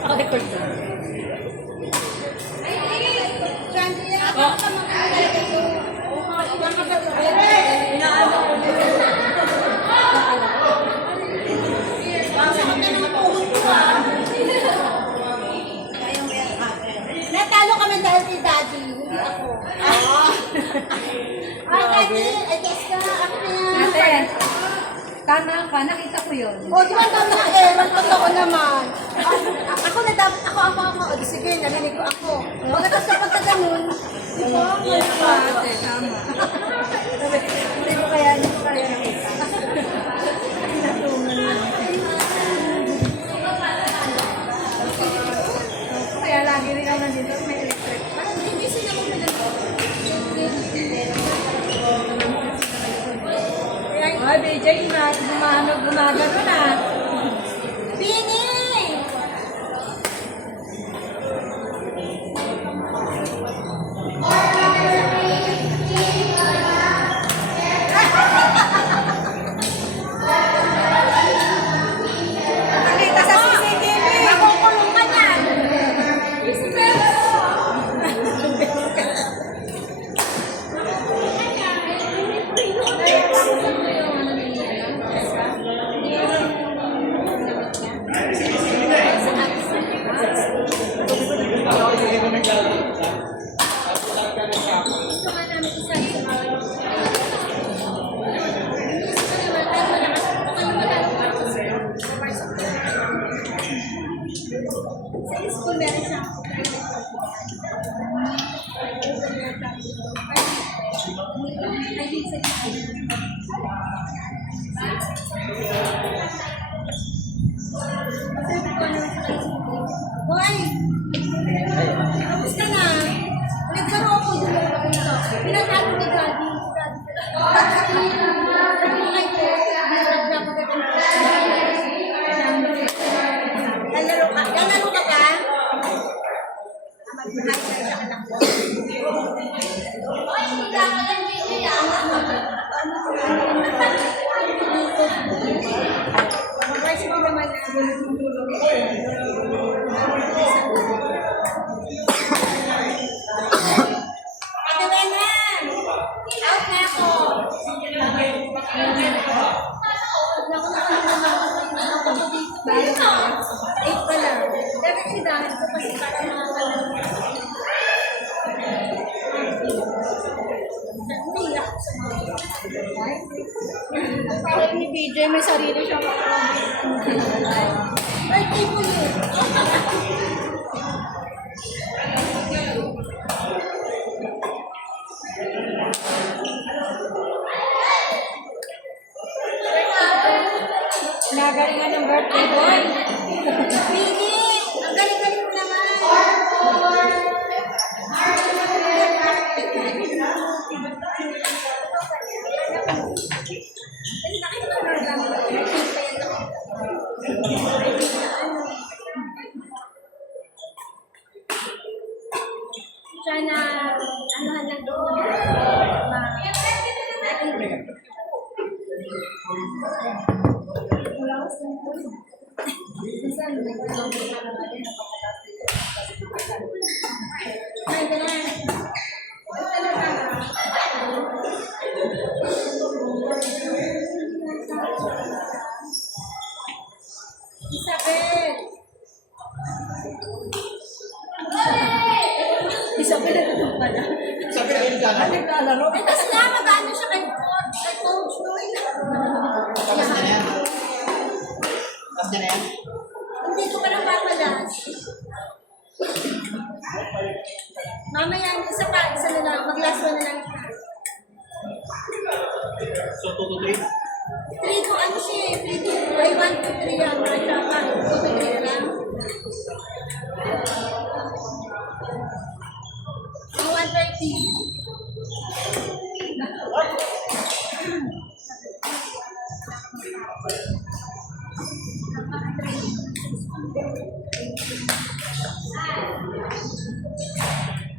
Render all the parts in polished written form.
Ako record ko. Natalo kami dahil kay Daddy, hindi ako. Daddy, I guess ka, ako na yan. Ate, tama ka, nakita ko yun. O, di ba tama na eh, totoo naman. Ako na dapat, ako. O, di sige, narinig ko ako. Pagkatapos kapag ka ganun, di ba? Ate, tama. Hindi ko kaya nakita. Natungan na. Kaya lagi rin ako nandito, may electric. Hindi sila ko nalito. Ay, BJ, gumagano na. Bini! Nakita sa CCTV. Makukulong ka na. Hoy! Kamusta na? Nagbaro ako dun ako dito. Pinatalo ni Daddy. Lalaro ka ba? Parang ni BJ may sarili siyang birthday ko yun. Nagalingan ng birthday boy. Bini! Ang galing-galing mo naman. Sana, anuhan lang doon. Isabel na tutong pala. Sabi na yun ka na? Naglalaro. Eh, kasi nga, mag-ano siya kay Coach Noy. Takas niya na yan. Takas niya na yan. Hindi ko pa lang mamalas. Mamaya, isa na lang. Mag-last one na lang. So, 2 to 3? 3 to ano siya eh. 3 to, ay 1 to 3 lang. Ay, 2 to 3 lang. Ang 130.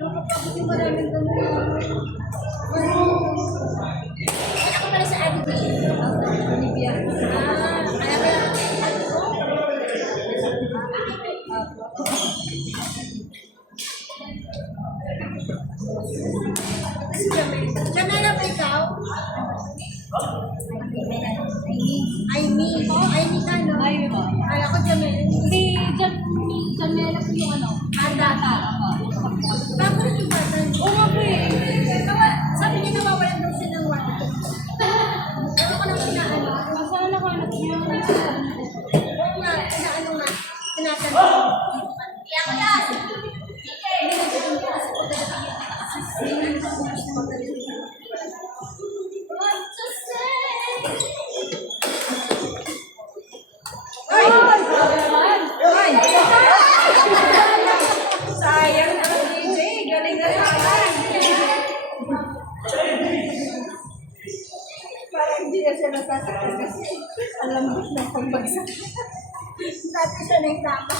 Nakapagod maraming ganun. Ako pala sa Abby. Olivia. Kaya pala, Aimee. Aimee ka, no? Ay, mo. Kala ko Jamel. Hindi, Jamela po yung ano. Bata. Bago rin yung bata. Oo nga po eh. Sabi niya nawawalan daw siya ng water. Ewan ko nang pinaano. Masama na kayo niya. Oo nga, pinaano nga. Tinatanong. Kaya ko yan. Hindi ko dito kasi Ay! Ay! Sayang naman DJ. Galing-galing naman. parang hindi na siya nasasakit kasi alam mo na pagbagsak. Dati siya na yung tama.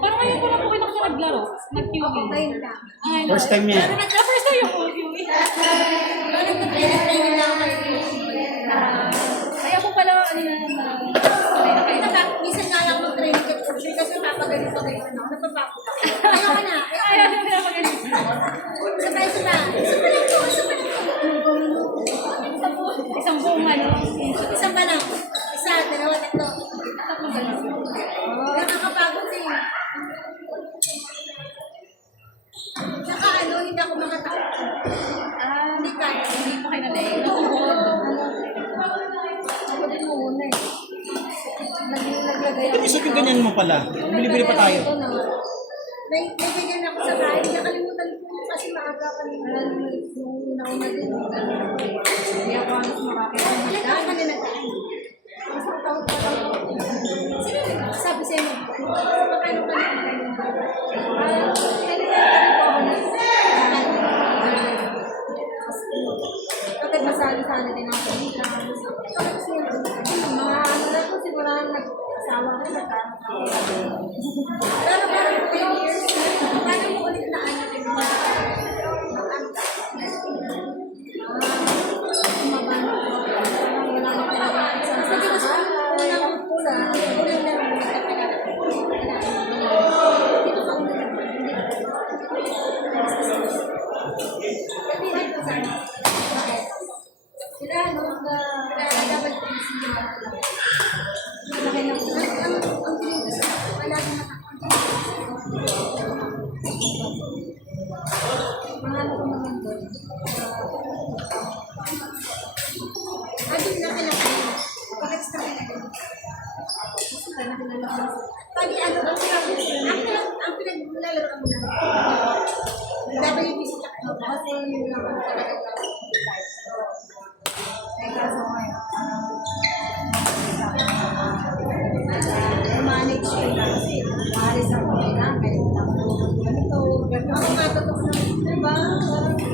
Parang ngayon ko lang po kayo naglaro. Nag-QE. Ay, First time niya. Pero first time yung QE. Kaya po pala, ano na, Minsan nga lang mag-training kit for sure kasi papagalito kayo na. Napapakot ako. Ayoko na. Ayaw na pinapagaling. Sabay. Isa pa lang to. Isang buong ano. Isa pa lang. Isa, dalawa, tatlo. Nakakapagod eh. Saka ano, hindi ako makatakot. Hindi kaya. Hindi pa kayo nalay. Natuhod. Ako din muna eh. Naglagay ako. Isip yung ganyan mo pala. Bili-bili pa tayo. May bigyan ako sa bahay. Nakalimutan ko kasi maaga pa rin. Nung nauna din. Hindi ako halos makakita. Ilan taon ka na nagkaan? Isang taon pa lang ako. Sino sabi sa'yo? Magkano ka na ang ganyan ba? Kapag masali-sali din ako. Mga ano na po, siguro nag-asawa ko sa Pero parang 10 years, paano mo ulit na ano din ba? Sabi ko sa unang pula, unang laro mo sa dito ka unang bakit? Sila, no? Dapat siya. Laki na po. Ang pinigil sa wala din mga ano ko naman doon. Adin na kinakain. Pag-extra kinakain. Pag ano, ang pinaglalaro mo lang. WBC ka. Kasi yung naman talaga kaso ngayon. Manage yun kasi maalis ako namin. Ganito, ako matotoo na, diba?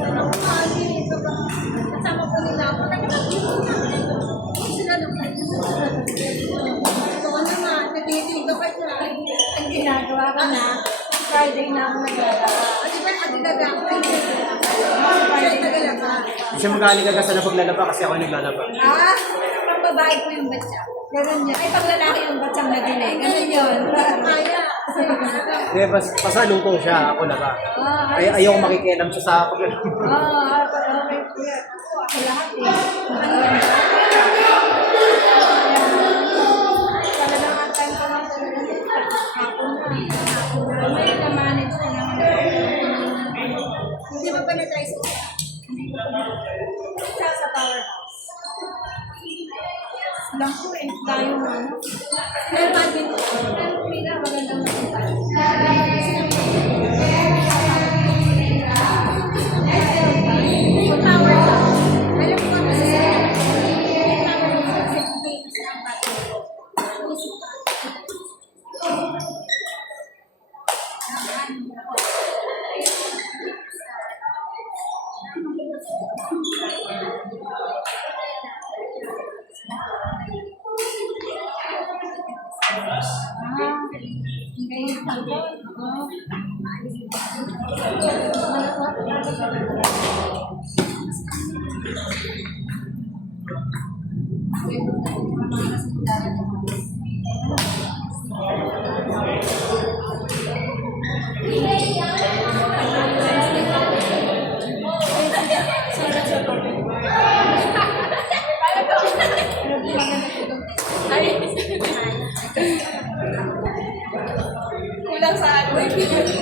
Parang kumali, diba? Kasama ko nila ako. Sila naman. Ito naman, nagtitinda ka na. ang ginagawa ko na, Friday na ako naglalaro. O diba, atigaga ako. Siya tagalaba. Siya magaling sa na paglalaba kasi ako naglalaba. Ah, pang babae ko yung batsa. Ganun yun. Ay, pag lalaki yung batsang naging eh. Ganun yun. Kaya. Kasi talaga. Kaya pasalubong siya, ako laba. Ayaw makikialam siya sa paglalaba. Okay. Ako lahat eh. Talagang ang time ko lang hapon na. May na-manage ko naman. Hindi mo pa na-try sa Sa powerhouse. Lang ko eh. Tayo mo. Pero badin ko. Pero pila, magandang nakita. Yung power lang. Alam ko kasi sa yung power lang sa babies ang bata. lang sa ano.